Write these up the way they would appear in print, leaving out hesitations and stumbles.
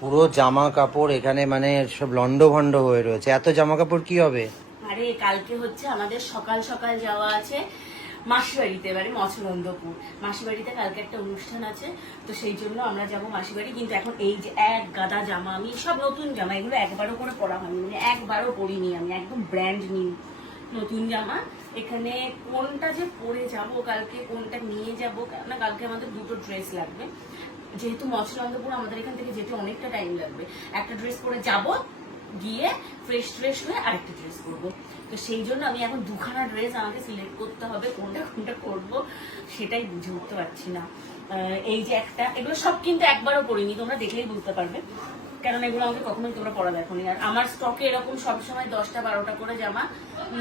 পুরো জামা কাপড় এখানে মানে সব লন্ড ভন্ড হয়ে রয়েছে। এত জামা কাপড় কি হবে? আরে কালকে হচ্ছে আমাদের সকাল সকাল যাওয়া আছে মাসিবাড়িতে, এবারে মৎস্যনন্দপুর মাসিবাড়িতে কালকে একটা অনুষ্ঠান আছে, তো সেই জন্য আমরা যাবো মাসিবাড়ি। কিন্তু এখন এই যে এক গাদা জামা, আমি সব নতুন জামা, এগুলো একবারও করে পরা হয়নি, মানে একবারও পরিনি আমি, একদম ব্র্যান্ড নিউ নতুন জামা। এখানে কোনটা যে পরে যাব কালকে, কোনটা নিয়ে যাব, না কালকে আমাদের দুটো ড্রেস লাগবে, যেহেতু মৎস্যনন্দপুর আমাদের এখান থেকে যেতে অনেকটা টাইম লাগবে। একটা ড্রেস পরে যাব, গিয়ে ফ্রেশ ট্রেশ হয়ে আরেকটা ড্রেস করবো, তো সেই জন্য আমি এখন দুখানা ড্রেস আমাকে সিলেক্ট করতে হবে, কোনটা কোনটা করবো সেটাই বুঝে উঠতে পারছি না। এই যে একটা, এগুলো সব কিন্তু একবারও পরিনি, তোমরা দেখলেই বুঝতে পারবে, কারণ এগুলো আমাকে কখনোই তোমরা পরা দেখোনি। আর আমার স্টকে এরকম সবসময় 10টা 12টা করে জামা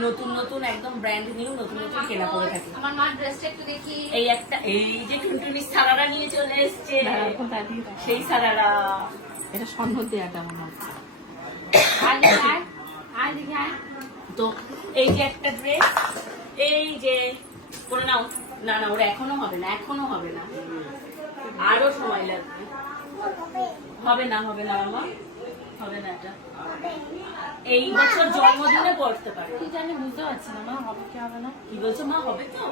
নতুন নতুন একদম ব্র্যান্ড নিউ নতুন নতুন কেনা পড়ে থাকে। আমার মার ড্রেসটা একটু দেখি। এই একটা, এই যে টুনটুনি সারারা নিয়ে চলে এসছে, সেই সারারা, এটা স্বর্ণ দেয়াটা মনে হচ্ছে। তো এই যে একটা ড্রেস, এই যে করে নাও। না না, ওরা এখনো হবে না, এখনো হবে না, আরো সময় লাগবে। হবে না, হবে না আমার, হবে না, এটা এই বছর জন্মদিনে পড়তে পারে। কি জানি বুঝতে পারছি না, মা হবে কি হবে না। কি বলছো মা, হবে তো?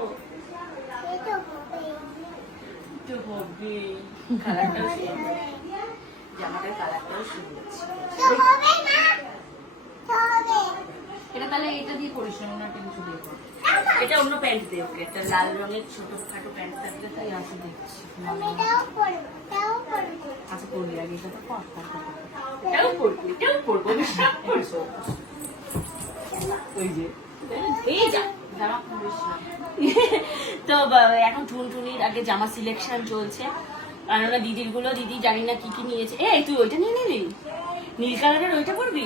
তো হবে, কালারটাও সুন্দর, জামাটার কালারটাও সুন্দর। এটা তাহলে এটা দিয়ে করিস না, অন্য একটা কিছু দিয়ে কর। এটা অন্য প্যান্ট দিয়ে ওকে, একটা লাল রঙের ছোট খাটো প্যান্ট থাকলে তাই আছে দেখছি। আচ্ছা করবি আগে এটা তো কর। এটাও পরবো, এটাও পরবো, আমি সব পরবো। ওই যে এই যা জামা খুব বেশি। তো এখন টুনটুনির আগে জামা সিলেকশন চলছে, আর ওরা দিদির গুলো, দিদি জানি না কি কি নিয়েছে। এই তুই ওইটা নিয়ে নিবি, নীল কালারের ওইটা পরবি?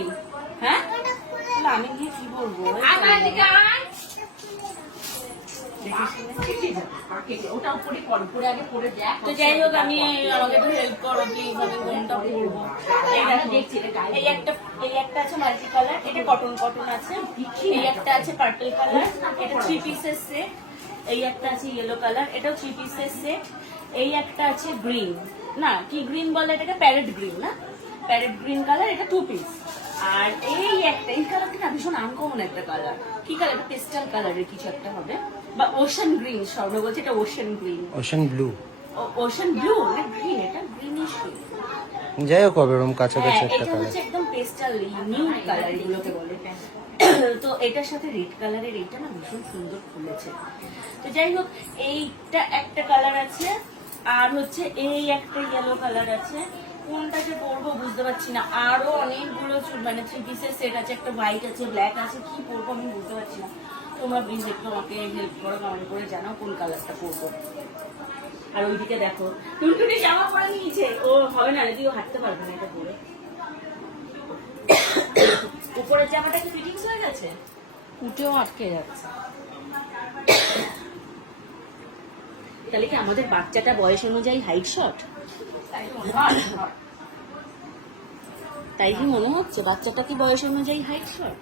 হ্যাঁ, তাহলে আমি গিয়ে কি বলবো? ওটা উপরে কর, উপরে আগে পরে দেখ। তো যাই হোক, আমি আমাকে একটু হেল্প করো কি ভাবে কোনটা পরবো। এই একটা আছে মাল্টি কালার, এটা কটন কটন আছে। এই একটা আছে পার্পল কালার, এটা 3 পিসের সেট। এই একটা আছে ইয়েলো কালার, এটাও 3 পিসের সেট। এই একটা আছে গ্রিন, না কি গ্রিন বলে এটাকে, প্যারেট গ্রিন, না প্যারেট গ্রিন কালার, এটা 2 পিস। আর এই একটা, এই কালারটা না ভীষণ আনকমন একটা কালার, কি কালার, এটা পেস্টাল কালারের কিছু একটা হবে, বা ওশান গ্রিন, স্বর্ণ বলছে এটা ocean green, ocean blue, ocean blue, এটা গ্রিন, এটা গ্রিনিশ গ্রিন। যাই হোক হবে ওরকম কাছাকাছি একটা এটা কালার। হচ্ছে একদম পেস্টাল নিউ কালার এগুলোকে বলে। তো এটার সাথে রেড কালারের এইটা না ভীষণ সুন্দর খুলেছে। তো যাই হোক, এইটা একটা কালার আছে, আর হচ্ছে এই একটা ইয়েলো কালার আছে। কোনটা যে পরবো বুঝতে পারছি না, আরো অনেকগুলো মানে 3 পিসের সেট আছে, একটা হোয়াইট আছে, ব্ল্যাক আছে, কি পরবো আমি বুঝতে পারছি না। তোমরা প্লিজ একটু আমাকে হেল্প করো, কমেন্ট করে জানাও কোন কালারটা পরবো। আর ওইদিকে দেখো টুনটুনি জামা পরে নিয়েছে, ও হবে না, যদিও হাঁটতে পারবে না এটা পরে। উপরের জামাটা কি ফিটিংস হয়ে গেছে? উঠেও আটকে যাচ্ছে। তাহলে কি আমাদের বাচ্চাটা বয়স অনুযায়ী হাইট শর্ট? তাই কি মনে হচ্ছে বাচ্চাটা কি বয়স অনুযায়ী হাইট শর্ট?